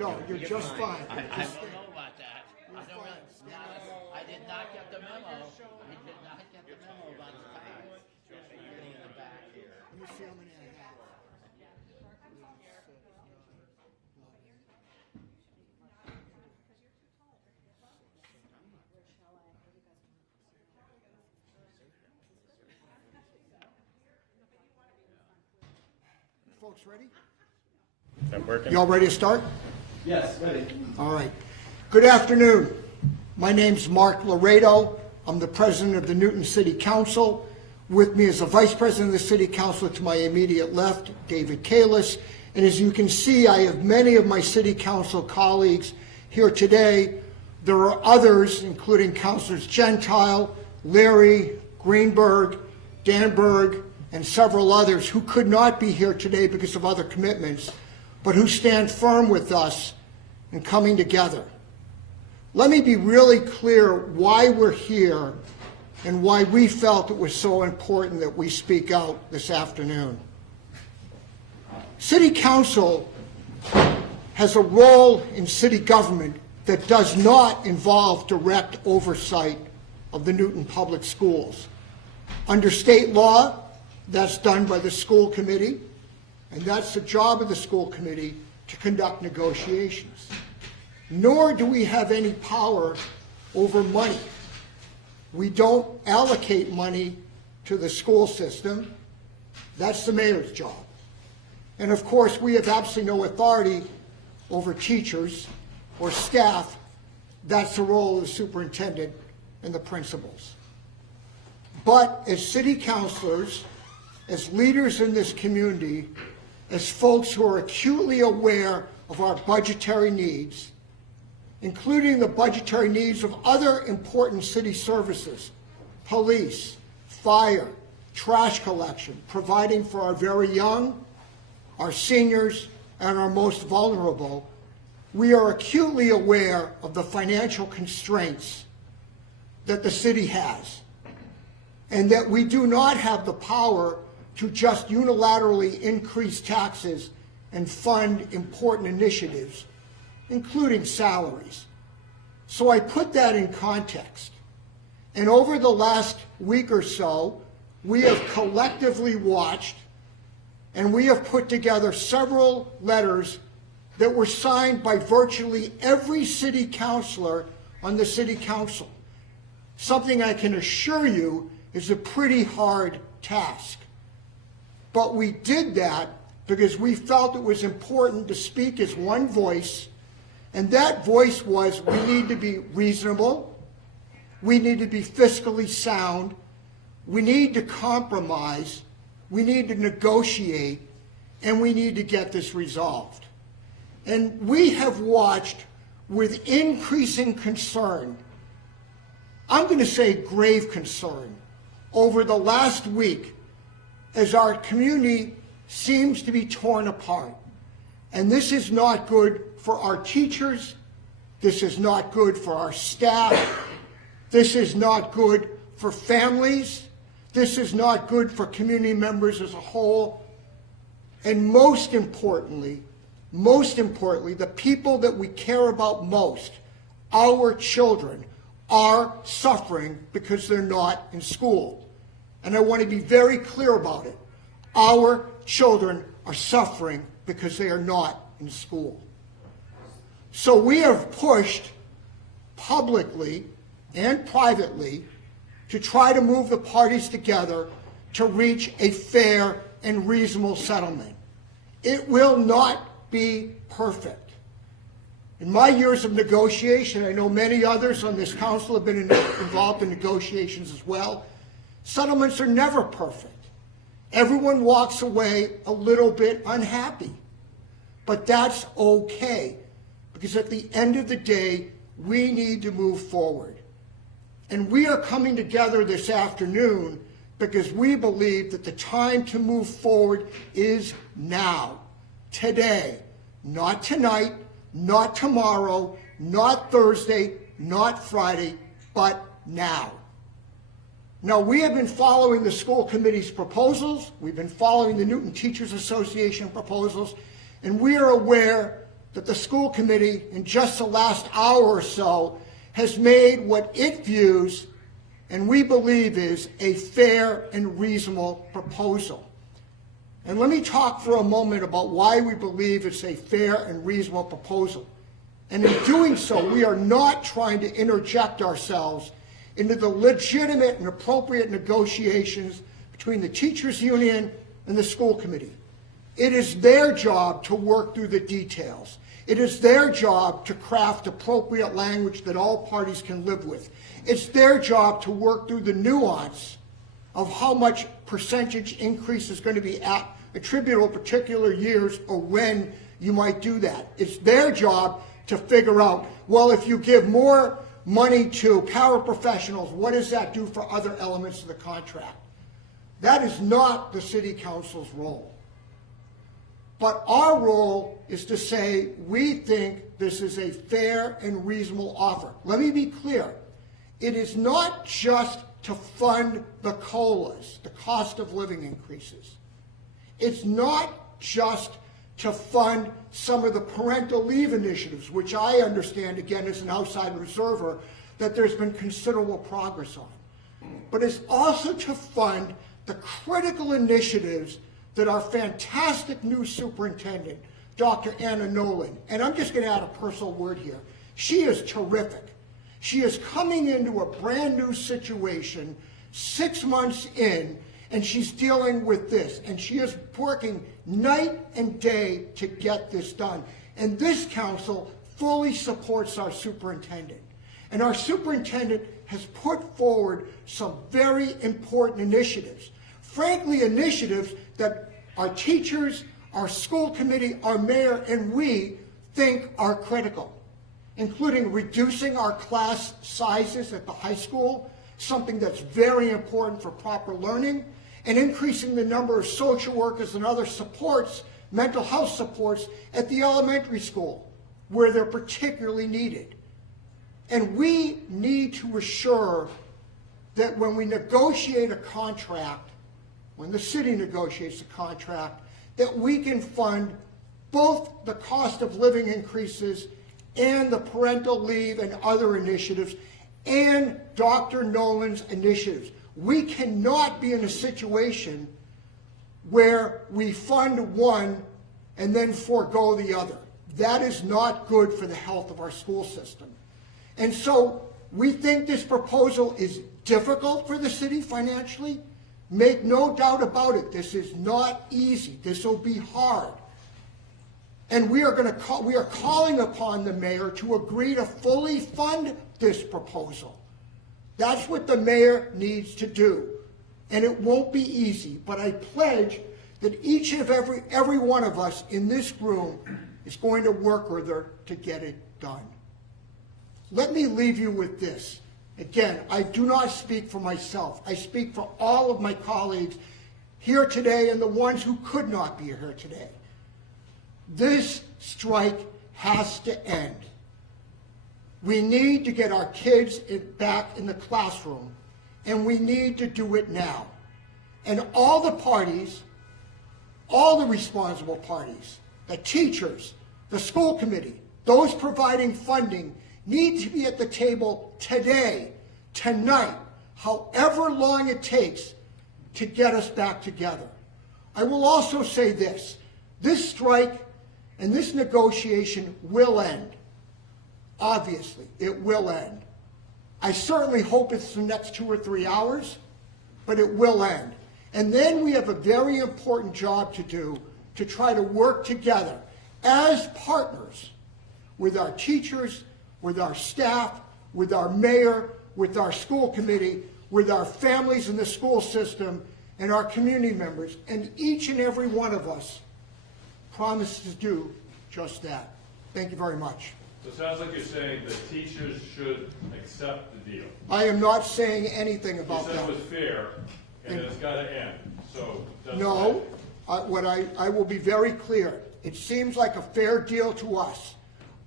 No, you're just fine. I don't know about that. I don't really, I did not get the memo. I did not get the memo about the ties. Getting in the back here. Let me see how many I have. Folks ready? Is that working? Y'all ready to start? Yes, ready. All right. Good afternoon. My name's Mark Laredo. I'm the president of the Newton City Council. With me is the vice president of the City Council to my immediate left, David Kalis. And as you can see, I have many of my City Council colleagues here today. There are others, including Councilors Gentile, Leary, Greenberg, Danberg, and several others who could not be here today because of other commitments, but who stand firm with us in coming together. Let me be really clear why we're here and why we felt it was so important that we speak out this afternoon. City Council has a role in city government that does not involve direct oversight of the Newton Public Schools. Under state law, that's done by the school committee, and that's the job of the school committee to conduct negotiations. Nor do we have any power over money. We don't allocate money to the school system. That's the mayor's job. And of course, we have absolutely no authority over teachers or staff. That's the role of the superintendent and the principals. But as city councilors, as leaders in this community, as folks who are acutely aware of our budgetary needs, including the budgetary needs of other important city services, police, fire, trash collection, providing for our very young, our seniors, and our most vulnerable, we are acutely aware of the financial constraints that the city has, and that we do not have the power to just unilaterally increase taxes and fund important initiatives, including salaries. So I put that in context. And over the last week or so, we have collectively watched and we have put together several letters that were signed by virtually every city councilor on the city council. Something I can assure you is a pretty hard task. But we did that because we felt it was important to speak as one voice, and that voice was we need to be reasonable, we need to be fiscally sound, we need to compromise, we need to negotiate, and we need to get this resolved. And we have watched with increasing concern, I'm going to say grave concern, over the last week as our community seems to be torn apart. And this is not good for our teachers, this is not good for our staff, this is not good for families, this is not good for community members as a whole, and most importantly, the people that we care about most, our children, are suffering because they're not in school. And I want to be very clear about it. Our children are suffering because they are not in school. So we have pushed publicly and privately to try to move the parties together to reach a fair and reasonable settlement. It will not be perfect. In my years of negotiation, I know many others on this council have been involved in negotiations as well. Settlements are never perfect. Everyone walks away a little bit unhappy. But that's okay, because at the end of the day, we need to move forward. And we are coming together this afternoon because we believe that the time to move forward is now, today, not tonight, not tomorrow, not Thursday, not Friday, but now. Now, we have been following the school committee's proposals, we've been following the Newton Teachers Association proposals, and we are aware that the school committee, in just the last hour or so, has made what it views and we believe is a fair and reasonable proposal. And let me talk for a moment about why we believe it's a fair and reasonable proposal. And in doing so, we are not trying to interject ourselves into the legitimate and appropriate negotiations between the teachers union and the school committee. It is their job to work through the details. It is their job to craft appropriate language that all parties can live with. It's their job to work through the nuance of how much percentage increase is going to be attributable to particular years or when you might do that. It's their job to figure out, well, if you give more money to paraprofessionals, what does that do for other elements of the contract? That is not the city council's role. But our role is to say we think this is a fair and reasonable offer. Let me be clear. It is not just to fund the COLAs, the cost of living increases. It's not just to fund some of the parental leave initiatives, which I understand, again, as an outside observer, that there's been considerable progress on. But it's also to fund the critical initiatives that our fantastic new superintendent, Dr. Anna Nolan, and I'm just going to add a personal word here, she is terrific. She is coming into a brand new situation 6 months in, and she's dealing with this, and she is working night and day to get this done. And this council fully supports our superintendent. And our superintendent has put forward some very important initiatives. Frankly, initiatives that our teachers, our school committee, our mayor, and we think are critical, including reducing our class sizes at the high school, something that's very important for proper learning, and increasing the number of social workers and other supports, mental health supports, at the elementary school, where they're particularly needed. And we need to assure that when we negotiate a contract, when the city negotiates a contract, that we can fund both the cost of living increases and the parental leave and other initiatives and Dr. Nolan's initiatives. We cannot be in a situation where we fund one and then forego the other. That is not good for the health of our school system. And so we think this proposal is difficult for the city financially. Make no doubt about it. This is not easy. This will be hard. And we are calling upon the mayor to agree to fully fund this proposal. That's what the mayor needs to do. And it won't be easy, but I pledge that each and every one of us in this room is going to work with her to get it done. Let me leave you with this. Again, I do not speak for myself. I speak for all of my colleagues here today and the ones who could not be here today. This strike has to end. We need to get our kids back in the classroom, and we need to do it now. And all the parties, all the responsible parties, the teachers, the school committee, those providing funding, need to be at the table today, tonight, however long it takes to get us back together. I will also say this. This strike and this negotiation will end. Obviously, it will end. I certainly hope it's the next 2 or 3 hours, but it will end. And then we have a very important job to do to try to work together as partners with our teachers, with our staff, with our mayor, with our school committee, with our families in the school system, and our community members. And each and every one of us promise to do just that. Thank you very much. So it sounds like you're saying that teachers should accept the deal. I am not saying anything about You said that. it was fair, and that it's got to end. So that's No, I will be very clear. It seems like a fair deal to us.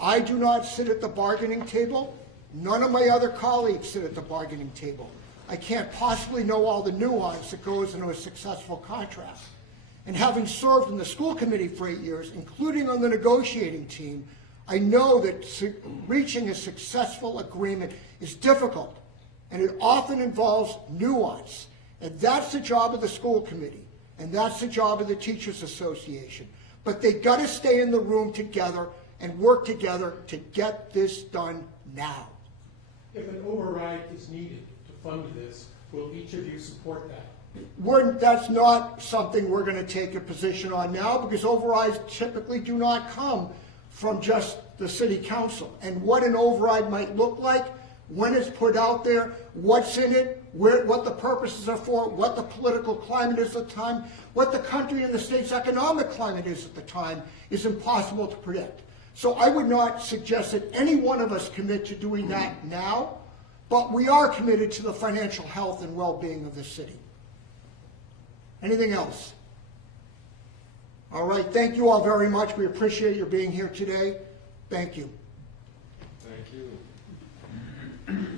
I do not sit at the bargaining table. None of my other colleagues sit at the bargaining table. I can't possibly know all the nuance that goes into a successful contract. And having served in the school committee for 8 years, including on the negotiating team, I know that reaching a successful agreement is difficult, and it often involves nuance. And that's the job of the school committee, and that's the job of the Teachers Association. But they got to stay in the room together and work together to get this done now. If an override is needed to fund this, will each of you support that? That's not something we're going to take a position on now, because overrides typically do not come from just the city council. And what an override might look like, when it's put out there, what's in it, what the purposes are for, what the political climate is at the time, what the country and the state's economic climate is at the time, is impossible to predict. So I would not suggest that any one of us commit to doing that now, but we are committed to the financial health and well-being of the city. Anything else? All right, thank you all very much. We appreciate your being here today. Thank you. Thank you.